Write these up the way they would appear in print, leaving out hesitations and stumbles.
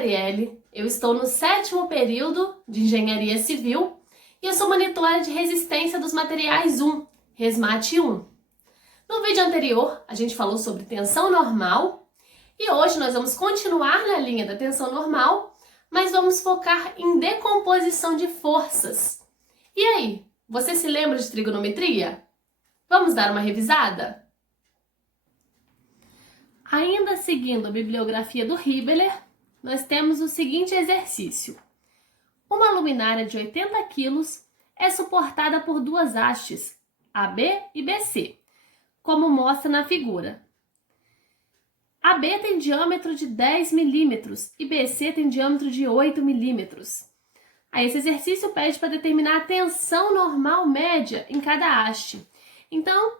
Gabriele, eu estou no 7º período de Engenharia Civil e eu sou monitora de resistência dos materiais 1, RESMAT 1. No vídeo anterior, a gente falou sobre tensão normal e hoje nós vamos continuar na linha da tensão normal, mas vamos focar em decomposição de forças. E aí, você se lembra de trigonometria? Vamos dar uma revisada? Ainda seguindo a bibliografia do Hibbeler, nós temos o seguinte exercício. Uma luminária de 80 kg é suportada por duas hastes, AB e BC, como mostra na figura. AB tem diâmetro de 10 milímetros e BC tem diâmetro de 8 milímetros. Aí esse exercício pede para determinar a tensão normal média em cada haste. Então,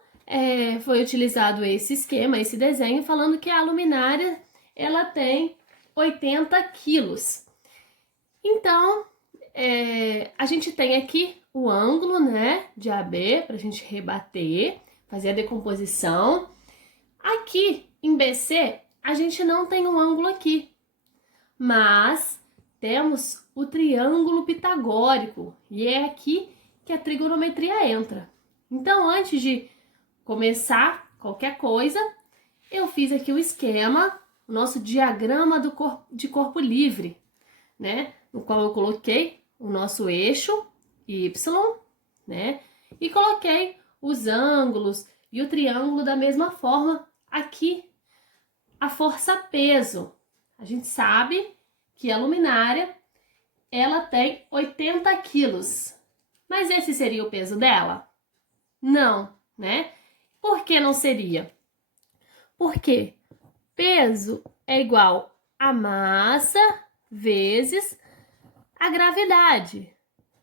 foi utilizado esse esquema, esse desenho, falando que a luminária ela tem 80 quilos. Então, a gente tem aqui o ângulo, né, de AB para a gente rebater, fazer a decomposição. Aqui em BC, a gente não tem um ângulo aqui, mas temos o triângulo pitagórico e é aqui que a trigonometria entra. Então, antes de começar qualquer coisa, eu fiz aqui o esquema, o nosso diagrama de corpo livre, né? No qual eu coloquei o nosso eixo Y, né? E coloquei os ângulos e o triângulo da mesma forma aqui. A força peso. A gente sabe que a luminária, ela tem 80 quilos. Mas esse seria o peso dela? Não, né? Por que não seria? Porque peso é igual a massa vezes a gravidade.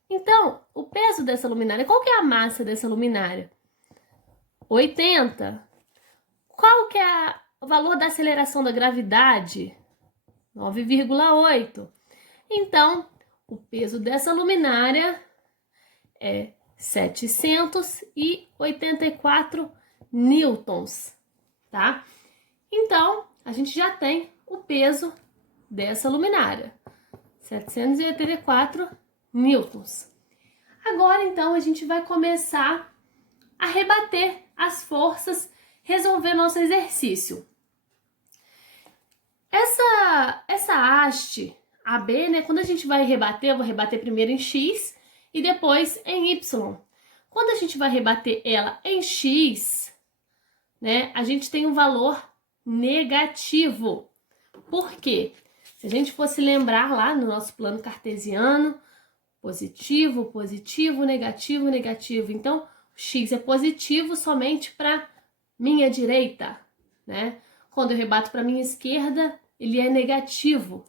Então, o peso dessa luminária, qual que é a massa dessa luminária? 80. Qual que é o valor da aceleração da gravidade? 9,8. Então, o peso dessa luminária é 784 newtons, tá? Então, a gente já tem o peso dessa luminária, 784 newtons. Agora, então, a gente vai começar a rebater as forças, resolver nosso exercício. Essa haste AB, né, quando a gente vai rebater, eu vou rebater primeiro em X e depois em Y. Quando a gente vai rebater ela em X, né, a gente tem um valor negativo. Por quê? Se a gente fosse lembrar lá no nosso plano cartesiano, positivo, positivo, negativo, negativo. Então, o X é positivo somente para minha direita, né? Quando eu rebato para minha esquerda, ele é negativo.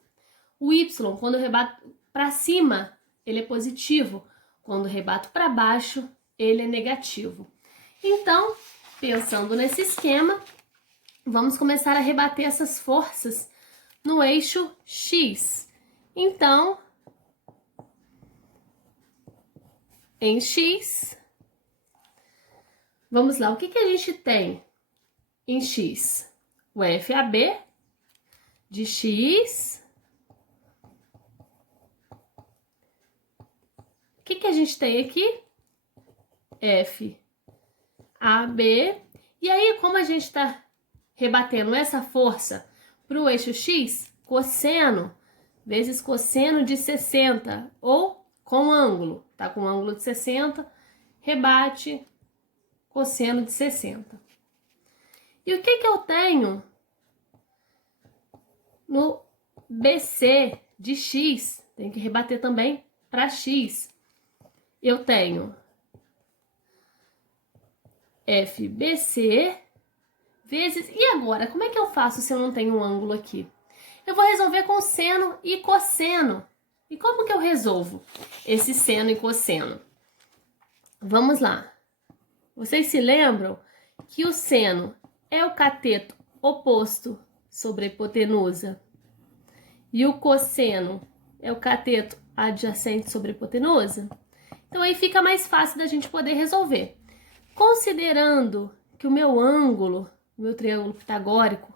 O Y, quando eu rebato para cima, ele é positivo. Quando eu rebato para baixo, ele é negativo. Então, pensando nesse esquema, vamos começar a rebater essas forças no eixo X. Então, em X, vamos lá, o que a gente tem em X? O FAB de X. O que a gente tem aqui? FAB. E aí, como a gente está rebatendo essa força para o eixo X, cosseno vezes cosseno de 60, ou com ângulo, tá com ângulo de 60, rebate cosseno de 60. E o que eu tenho no BC de X? Tem que rebater também para X. Eu tenho FBC vezes... E agora, como é que eu faço se eu não tenho um ângulo aqui? Eu vou resolver com seno e cosseno. E como que eu resolvo esse seno e cosseno? Vamos lá. Vocês se lembram que o seno é o cateto oposto sobre a hipotenusa e o cosseno é o cateto adjacente sobre a hipotenusa? Então aí fica mais fácil da gente poder resolver. Considerando que o meu ângulo, o meu triângulo pitagórico,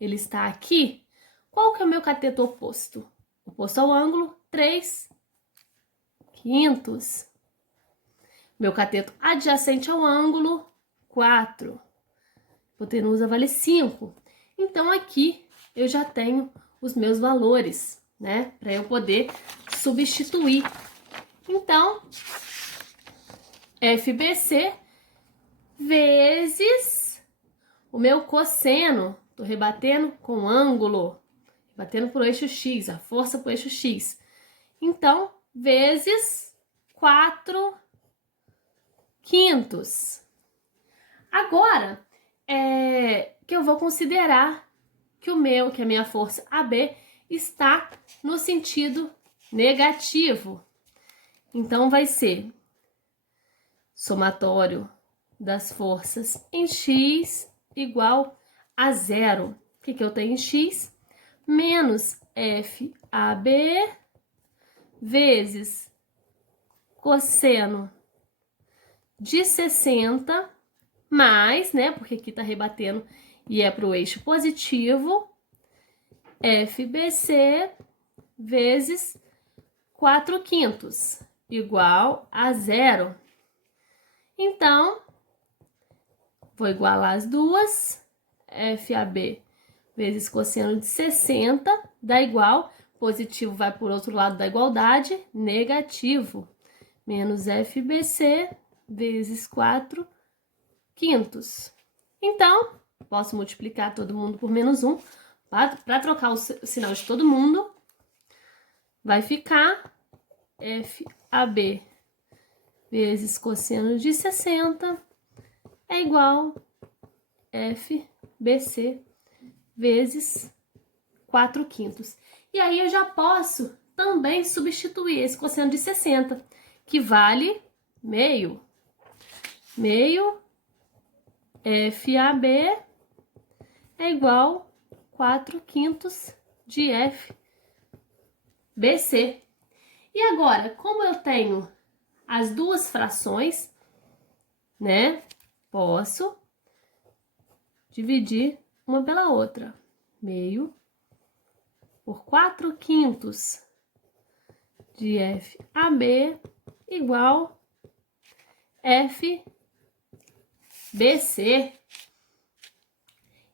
ele está aqui, qual que é o meu cateto oposto? oposto ao ângulo, 3/5. Meu cateto adjacente ao ângulo, 4. Hipotenusa vale 5. Então, aqui eu já tenho os meus valores, né? Para eu poder substituir. Então, FBC vezes o meu cosseno. Tô rebatendo com ângulo. Batendo pro eixo X, a força pro eixo X. Então, vezes 4/5. Agora, que eu vou considerar que a minha força AB está no sentido negativo. Então, vai ser somatório das forças em X igual a 0. O que eu tenho em X? Menos FAB vezes cosseno de 60 mais, né, porque aqui tá rebatendo e é para o eixo positivo, FBC vezes 4/5 igual a 0. Então, vou igualar as duas, FAB vezes cosseno de 60 dá igual, positivo vai por outro lado da igualdade, negativo, menos FBC vezes 4/5. Então, posso multiplicar todo mundo por menos 1, para trocar o sinal de todo mundo, vai ficar FAB vezes cosseno de 60 é igual FBC vezes 4/5. E aí eu já posso também substituir esse cosseno de 60, que vale meio. Meio FAB é igual 4/5 de FBC. E agora, como eu tenho as duas frações, né? Posso dividir uma pela outra. Meio por 4/5 de FAB igual FBC.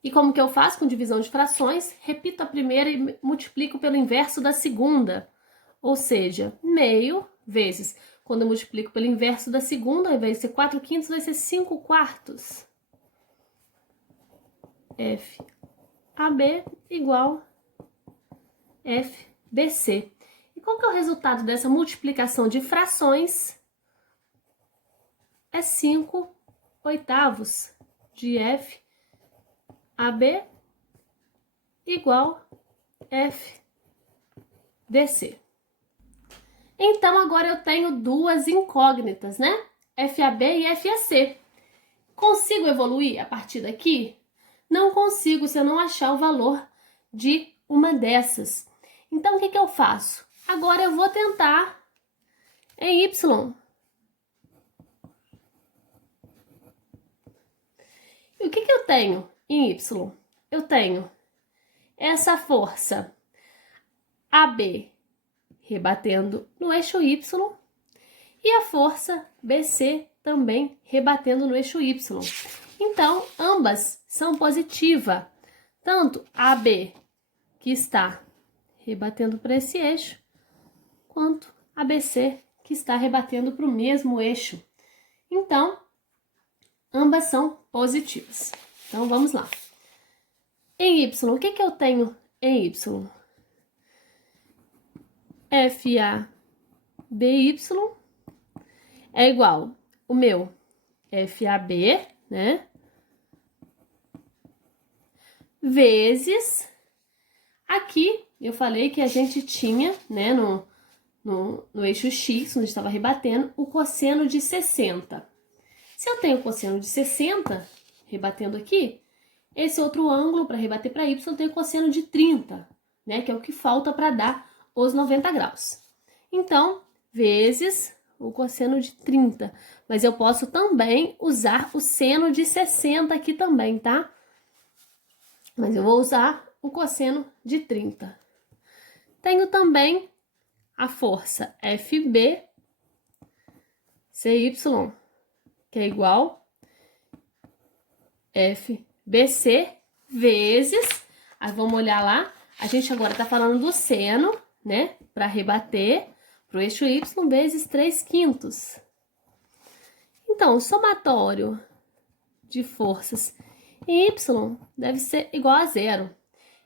E como que eu faço com divisão de frações? Repito a primeira e multiplico pelo inverso da segunda. Ou seja, meio vezes, quando eu multiplico pelo inverso da segunda, ao invés de ser 4/5, vai ser 5/4. FAB igual FBC. E qual que é o resultado dessa multiplicação de frações? É 5/8 de FAB igual FBC. Então, agora eu tenho duas incógnitas, né? FAB e FAC. Consigo evoluir a partir daqui? Não consigo se eu não achar o valor de uma dessas. Então, o que eu faço? Agora eu vou tentar em Y. E o que eu tenho em Y? Eu tenho essa força AB rebatendo no eixo Y e a força BC também rebatendo no eixo Y. Então, ambas são positivas. Tanto AB, que está rebatendo para esse eixo, quanto a BC, que está rebatendo para o mesmo eixo. Então, ambas são positivas. Então, vamos lá. Em Y, o que eu tenho em Y? FABY é igual o meu FAB, né? Vezes, aqui eu falei que a gente tinha, né, no eixo X, onde estava rebatendo, o cosseno de 60. Se eu tenho o cosseno de 60, rebatendo aqui, esse outro ângulo para rebater para Y, eu tenho o cosseno de 30, né, que é o que falta para dar os 90 graus. Então, vezes o cosseno de 30. Mas eu posso também usar o seno de 60 aqui também, tá? Mas eu vou usar o cosseno de 30. Tenho também a força FB, CY, que é igual FBC vezes, aí vamos olhar lá, a gente agora tá falando do seno, né, para rebater pro eixo Y vezes 3/5. Então, o somatório de forças em Y deve ser igual a 0.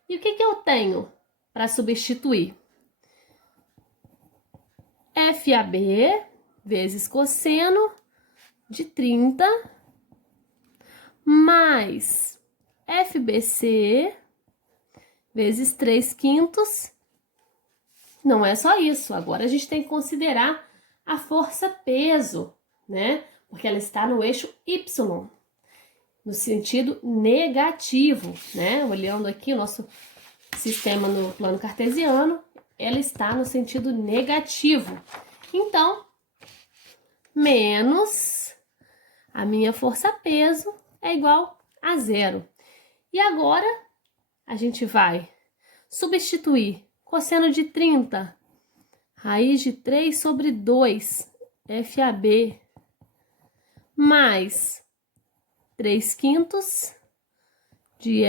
E o que eu tenho para substituir? FAB vezes cosseno de 30 mais FBC vezes 3/5. Não é só isso, agora a gente tem que considerar a força-peso, né? Porque ela está no eixo Y, no sentido negativo, né? Olhando aqui o nosso sistema no plano cartesiano, ela está no sentido negativo. Então, menos a minha força-peso é igual a 0. E agora, a gente vai substituir cosseno de 30, raiz de 3 sobre 2, FAB, mais 3/5 de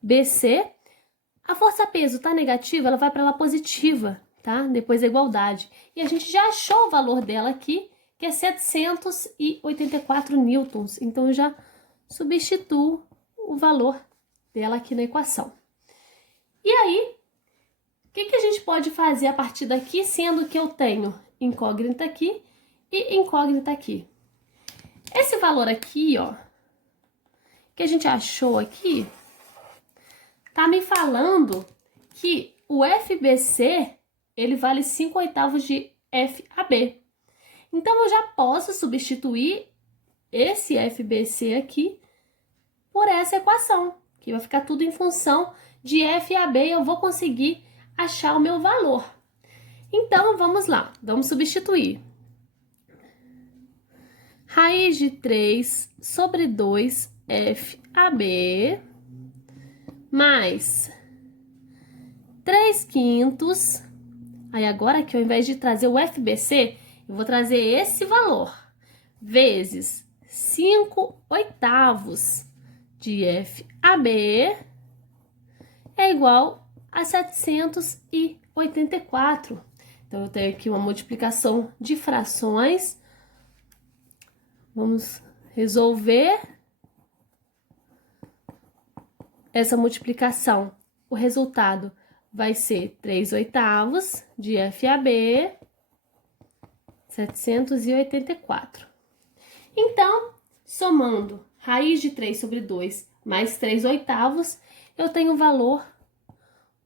FBC. A força-peso tá negativa, ela vai para lá positiva, tá? Depois da igualdade. E a gente já achou o valor dela aqui, que é 784 newtons. Então, eu já substituo o valor dela aqui na equação. E aí, o que a gente pode fazer a partir daqui, sendo que eu tenho incógnita aqui e incógnita aqui? Esse valor aqui, ó, que a gente achou aqui, tá me falando que o FBC, ele vale 5/8 de FAB. Então, eu já posso substituir esse FBC aqui por essa equação, que vai ficar tudo em função de FAB e eu vou conseguir achar o meu valor. Então, vamos lá, vamos substituir. Raiz de 3 sobre 2 FAB mais 3/5. Aí agora que ao invés de trazer o FBC, eu vou trazer esse valor, vezes 5/8 de FAB é igual a 784. Então, eu tenho aqui uma multiplicação de frações. Vamos resolver essa multiplicação. O resultado vai ser 3/8 de FAB, 784. Então, somando raiz de 3 sobre 2 mais 3/8, eu tenho o valor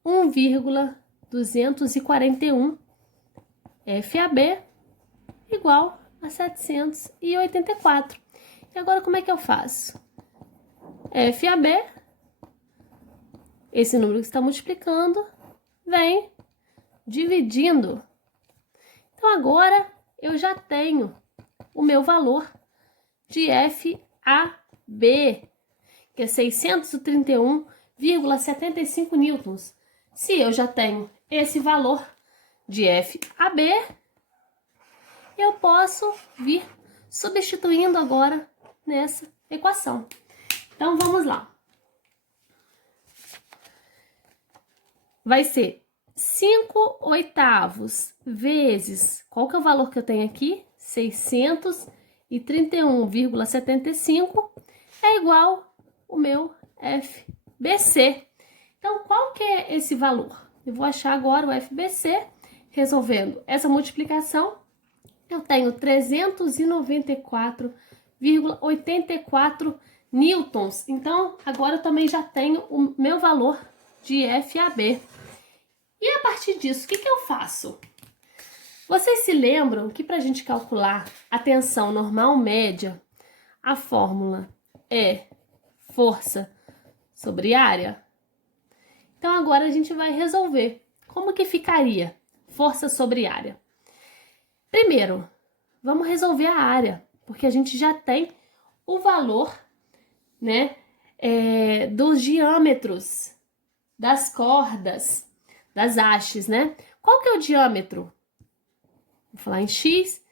1,241 FAB igual a 784. E agora, como é que eu faço? FAB, esse número que está multiplicando, vem dividindo. Então, agora, eu já tenho o meu valor de FAB, que é 631,75 newtons. Se eu já tenho esse valor de FAB, eu posso vir substituindo agora nessa equação. Então, vamos lá. Vai ser 5/8 vezes, qual que é o valor que eu tenho aqui? 631,75 é igual o meu FBC. Então, qual que é esse valor? Eu vou achar agora o FBC, resolvendo essa multiplicação. Eu tenho 394,84 newtons. Então, agora eu também já tenho o meu valor de FAB. E a partir disso, o que eu faço? Vocês se lembram que para a gente calcular a tensão normal média, a fórmula é força sobre área? Então, agora a gente vai resolver. Como que ficaria força sobre área? Primeiro, vamos resolver a área, porque a gente já tem o valor, né, dos diâmetros das cordas. das hastes, né? Qual que é o diâmetro? Vou falar em X,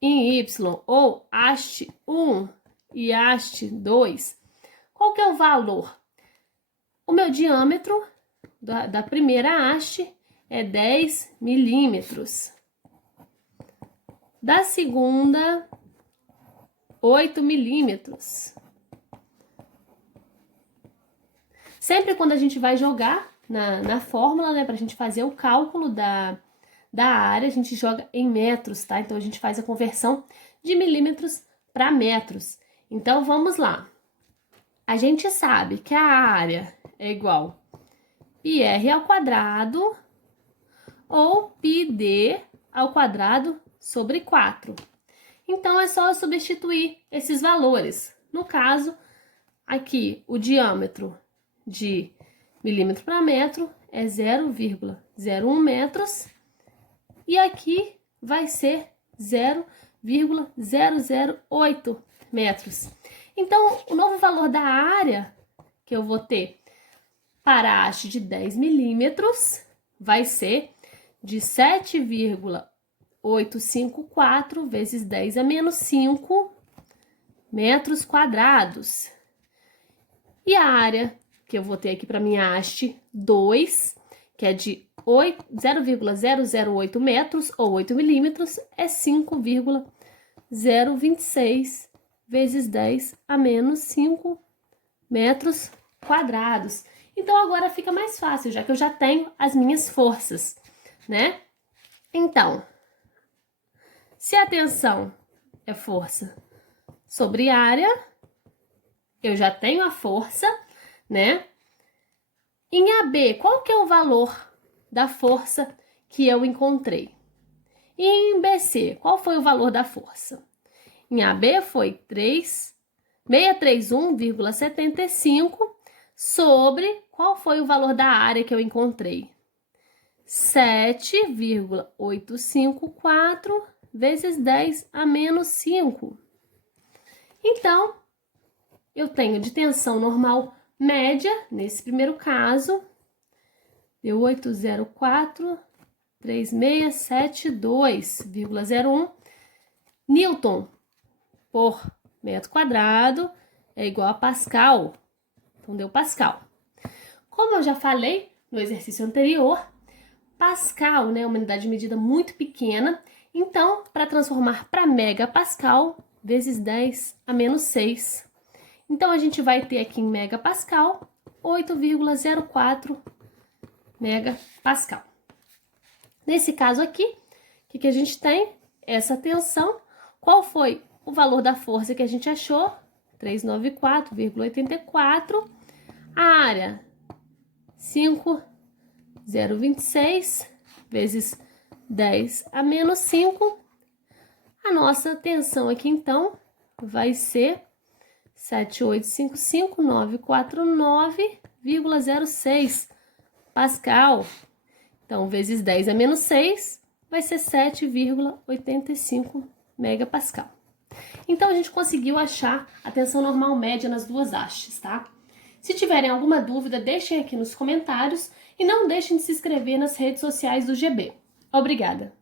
em Y, ou haste 1 e haste 2. Qual que é o valor? O meu diâmetro da primeira haste é 10 milímetros. Da segunda, 8 milímetros. Sempre quando a gente vai jogar na fórmula, né, pra gente fazer o cálculo da área, a gente joga em metros, tá? Então, a gente faz a conversão de milímetros para metros. Então, vamos lá. A gente sabe que a área é igual πr ao quadrado ou πd ao quadrado sobre 4. Então, é só eu substituir esses valores. No caso, aqui, o diâmetro de milímetro para metro é 0,01 metros. E aqui vai ser 0,008 metros. Então, o novo valor da área que eu vou ter para a haste de 10 milímetros vai ser de 7,854 vezes 10 a menos 5 metros quadrados. E a área que eu vou ter aqui para minha haste 2, que é de 0,008 metros ou 8 milímetros, é 5,026 vezes 10 a menos 5 metros quadrados. Então, agora fica mais fácil, já que eu já tenho as minhas forças, né? Então, se a tensão é força sobre área, eu já tenho a força, né? Em AB, qual que é o valor da força que eu encontrei? E em BC, qual foi o valor da força? Em AB foi 631,75 sobre qual foi o valor da área que eu encontrei? 7,854 vezes 10 a menos 5. Então, eu tenho de tensão normal média, nesse primeiro caso, deu 804,3672,01 Newton por metro quadrado é igual a Pascal. Então, deu Pascal. Como eu já falei no exercício anterior, Pascal, né, é uma unidade de medida muito pequena. Então, para transformar para megapascal, vezes 10 a menos 6. Então, a gente vai ter aqui em megapascal 8,04 megapascal. Nesse caso aqui, o que a gente tem? Essa tensão. Qual foi o valor da força que a gente achou? 394,84. A área, 5,026 vezes 10 a menos 5. A nossa tensão aqui, então, vai ser 7855949,06 Pascal. Então, vezes 10 a menos 6 vai ser 7,85 megapascal. Então, a gente conseguiu achar a tensão normal média nas duas hastes, tá? Se tiverem alguma dúvida, deixem aqui nos comentários e não deixem de se inscrever nas redes sociais do GB. Obrigada!